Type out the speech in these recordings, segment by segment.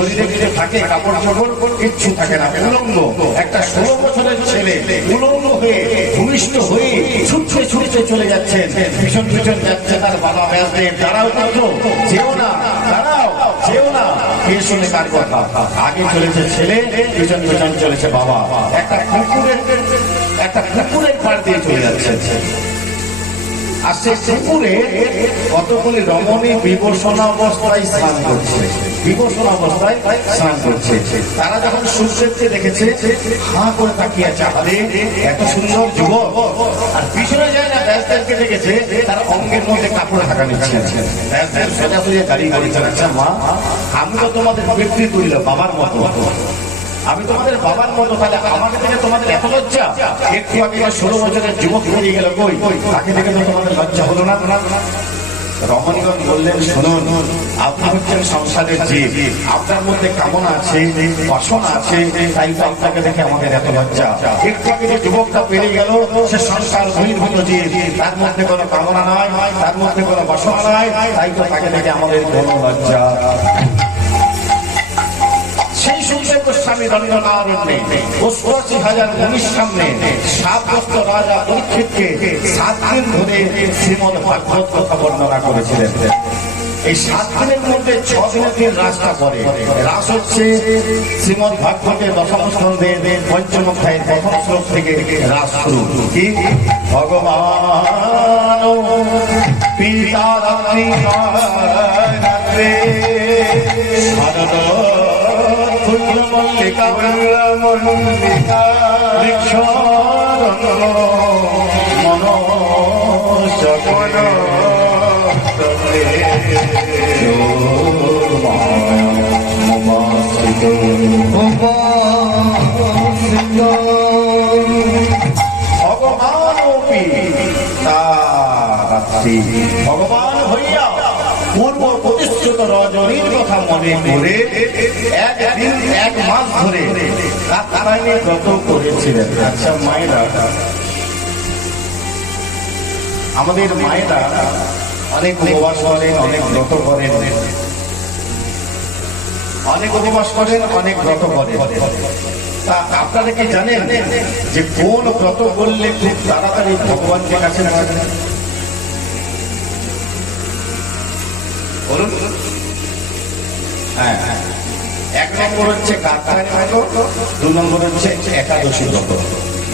শরীরে কিছু থাকে কাপড় চোপড় কিচ্ছু থাকে না। উলঙ্গ। একটা ষোলো বছরের ছেলে উলঙ্গ হয়ে, ভূমিষ্ঠ হয়ে ছুটছে ছুটছে চলে যাচ্ছেন। ভীষণ পিছন যাচ্ছে তার বাবা ব্যাসদেব দাঁড়াও পুত্র যেও না, দাঁড়াও, যেও না। আগে চলেছে ছেলে, পিছন পিছন চলেছে বাবা। একটা কুকুরের একটা কুকুরের পাড় দিয়ে চলে যাচ্ছে। আর পুকুরে, কতগুলি রমণী বিবসনা অবস্থায় স্নান করছে। বিবসনা অবস্থায় স্নান করছে। তারা যখন সূর্যকে দেখেছে, হা করে তাকিয়ে আছে আরে এত সুন্দর যুবক। আর পিছনে যায় না ব্যাসদেবকে দেখেছে, তার অঙ্গের মধ্যে কাপড় ঢাকা নিচ্ছে ব্যাসদেব সোজাসুজি দাঁড়িয়ে গাড়ি চালাচ্ছে, মা, আমি তো তোমাদের তুলিল বাবার মতো। আমি তোমাদের বাবার মতো, তাহলে আমাকে থেকে তোমাদের এত লজ্জা? একটু আগে ষোলো বছরের যুবক বেরিয়ে গেল কই? তাকে দেখে তো তোমাদের লজ্জা হলো না? রমণীগণ বললেন, শুনুন, আপনি হচ্ছেন সংসারের জীব। আপনার মধ্যে কামনা আছে, বাসনা আছে, তাই তো আপনাকে দেখে আমাদের এত লজ্জা। একটু আগে যে যুবকটা পেরিয়ে গেল, সে সংসার বহির্ভূত জীব। তার মধ্যে কোনো কামনা নয় তার মধ্যে কোনো বাসনা নয় তাই তো তাকে দেখে আমাদের কোনো লজ্জা। সেই শুনছে গোস্বামী রবীন্দ্রনারায়ণে অষ্টআশি হাজার মনির সামনে সাতগ্রস্ত রাজা পরীক্ষিতকে সাত দিন ধরে শ্রীমদ ভাগবত কথা বর্ণনা করেছিলেন। এই সাত দিনের মধ্যে ছ দিনের দিন রাসটা করে রাস হচ্ছে শ্রীমদ ভাগবতের দশম স্কন্ধের পঞ্চম অধ্যায়ের প্রথম শ্লোক থেকে রাস শুরু। কি? ভগবান পিতা রাত্রি মল্লিকা মল্লিকা মন সকল ভগবান ভগবান মনে করে, একদিন, এক মাস ধরে কাতারাইনে ব্রত করেছিলেন আচ্ছা মায়েরা, আমাদের মায়েরা অনেক উপবাস করেন, অনেক ব্রত করেন। অনেক উপবাস করেন, অনেক ব্রত করেন। তা আপনারা কি জানেন যে কোন ব্রত করলে খুব তাড়াতাড়ি ভগবানকে কাছে যায় বলুন। হ্যাঁ হ্যাঁ। এক নম্বর হচ্ছে কার্তারি ব্রত দু নম্বর হচ্ছে একাদশী ব্রত।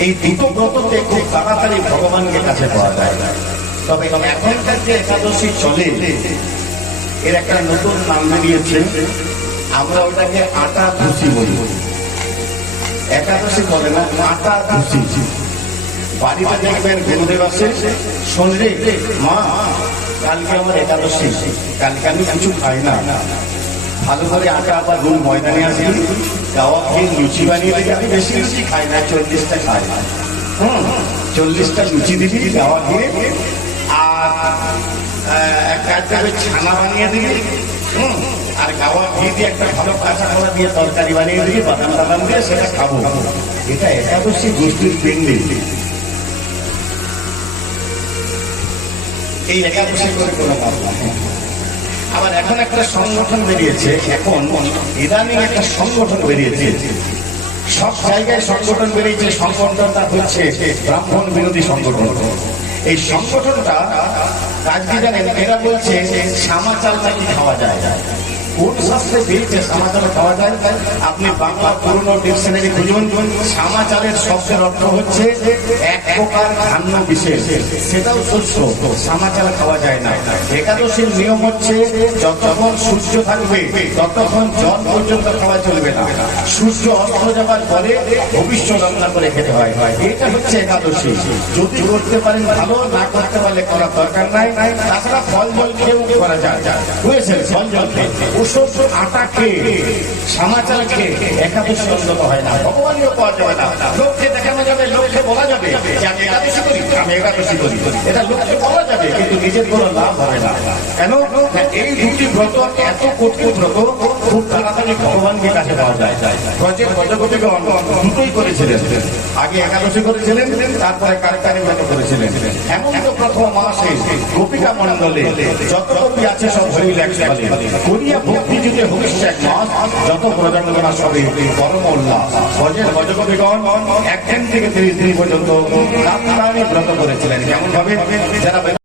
এই দুটো ব্রততে খুব তাড়াতাড়ি ভগবানকে কাছে পাওয়া যায়। তবে এখনকার যে একাদশী চলে, এর একটা নতুন নাম বেরিয়েছে, আমরা ওটাকে আটা ভুসি বলি। একাদশী বলে না, আটা ভুসি। বাড়িতে দেখবেন গুরুদেব আছে শুনলে মা, কালকে আমার একাদশী, কালকে আমি কিছু খাই না। ভালো করে আটা আবার গুড় ময়দা নিয়ে আসি। গাওয়া খেয়ে লুচি বানিয়ে দিই। আমি বেশি লুচি খাই না, চল্লিশটা খাই। হুম চল্লিশটা লুচি দিবি গাওয়া খেয়ে আর একটা একটা ছানা বানিয়ে দিবি। হুম, আর গাওয়া ঘি দিয়ে একটা ভালো কাঁচা কলা দিয়ে তরকারি বানিয়ে দিবি, বাদাম বাদাম দিয়ে সেটা খাব। এটা একাদশী গোষ্ঠীর পেন্ডি এই একাদশী করে কোনো লাভ। আবার এখন একটা সংগঠন বেরিয়েছে, এখন ইদানিং একটা সংগঠন বেরিয়েছে। সব জায়গায় সংগঠন বেরিয়েছে, সংগঠনটা হচ্ছে ব্রাহ্মণ বিরোধী সংগঠন। এই সংগঠনটা কাজ কি জানেন এরা বলছে শ্যামা চাল নাকি খাওয়া যায়? কোন শাস্ত্রে চাল খাওয়া যায়। আপনি বাংলা পুরনো ডিকশনারি খুঁজুন। শ্যামা চালের শব্দের অর্থ হচ্ছে এক প্রকার ধান্য বিশেষ। সেটাও শস্য। চাল খাওয়া যায় না। একাদশীর নিয়ম হচ্ছে যতক্ষণ সূর্য থাকবে, ততক্ষণ জল পর্যন্ত খাওয়া চলবে না। সূর্য অস্ত যাবার পরে ভবিষ্যৎ রান্না করে খেতে হয়। এটা হচ্ছে একাদশী। যদি করতে পারেন ভালো, না করতে পারলে করার দরকার নাই। তাছাড়া ফল জল খেয়েও করা যায়। বুঝেছেন ফল জল খেয়ে। ওষুধ আটা খেয়ে, সামাচার খেয়ে একাদশী অন্তত হয় না। ভগবানও পাওয়া যাবে না। লোককে দেখানো যাবে লোককে বলা যাবে আমি একাদশী করি, আমি একাদশী করি। এটা লোককে বলা যাবে, কিন্তু নিজের কোনো লাভ হবে না। কেন? এই দুটি ব্রত এত কঠিন ব্রত, খুব তাড়াতাড়ি ভগবানকে কাছে পাওয়া যায়। ব্রজের গজগতিগণ দুটোই করেছিলেন। আগে একাদশী করেছিলেন, তারপরে কারকারি ব্রত করেছিলেন। এমন তো প্রথম মাসে গোপিকা মণ্ডলে যত কবি আছে সব হরিল একসাথে। করিয়া যুগে হবিষ্য এক মাস, যত প্রজন্মনা সবে পরম উল্লাস ভজের ভজকবিগণ একদিন থেকে তিরিশ দিন পর্যন্ত কাত্তানি ব্রত করেছিলেন। কেমন ভাবে যারা